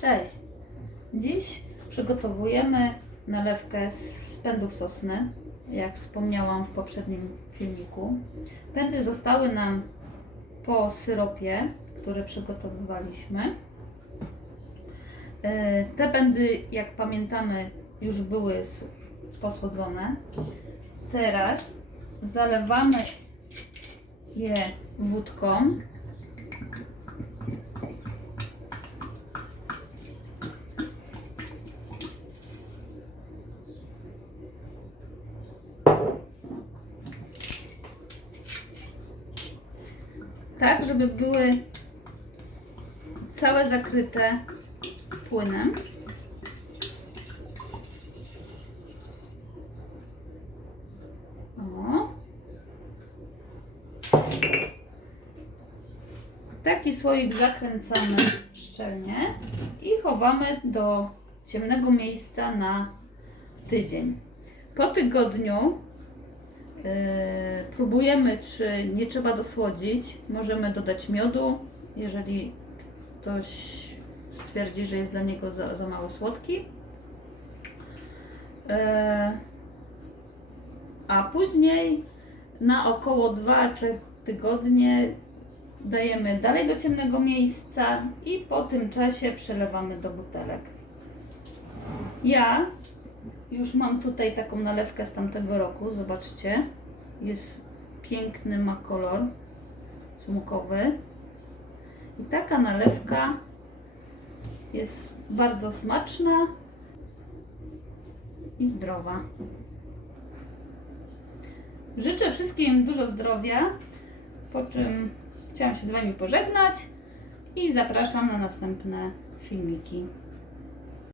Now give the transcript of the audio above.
Cześć! Dziś przygotowujemy nalewkę z pędów sosny, jak wspomniałam w poprzednim filmiku. Pędy zostały nam po syropie, który przygotowywaliśmy. E, Te pędy, jak pamiętamy, już były posłodzone. Teraz zalewamy je wódką. Tak, żeby były całe zakryte płynem. O. Taki słoik zakręcamy szczelnie i chowamy do ciemnego miejsca na tydzień. Po tygodniu próbujemy, czy nie trzeba dosłodzić. Możemy dodać miodu, jeżeli ktoś stwierdzi, że jest dla niego za, za mało słodki. Yy, a później na około 2-3 tygodnie dajemy dalej do ciemnego miejsca i po tym czasie przelewamy do butelek. Ja już mam tutaj taką nalewkę z tamtego roku, zobaczcie. Jest piękny, ma kolor smukowy. I taka nalewka jest bardzo smaczna i zdrowa. Życzę wszystkim dużo zdrowia, po czym chciałam się z Wami pożegnać i zapraszam na następne filmiki.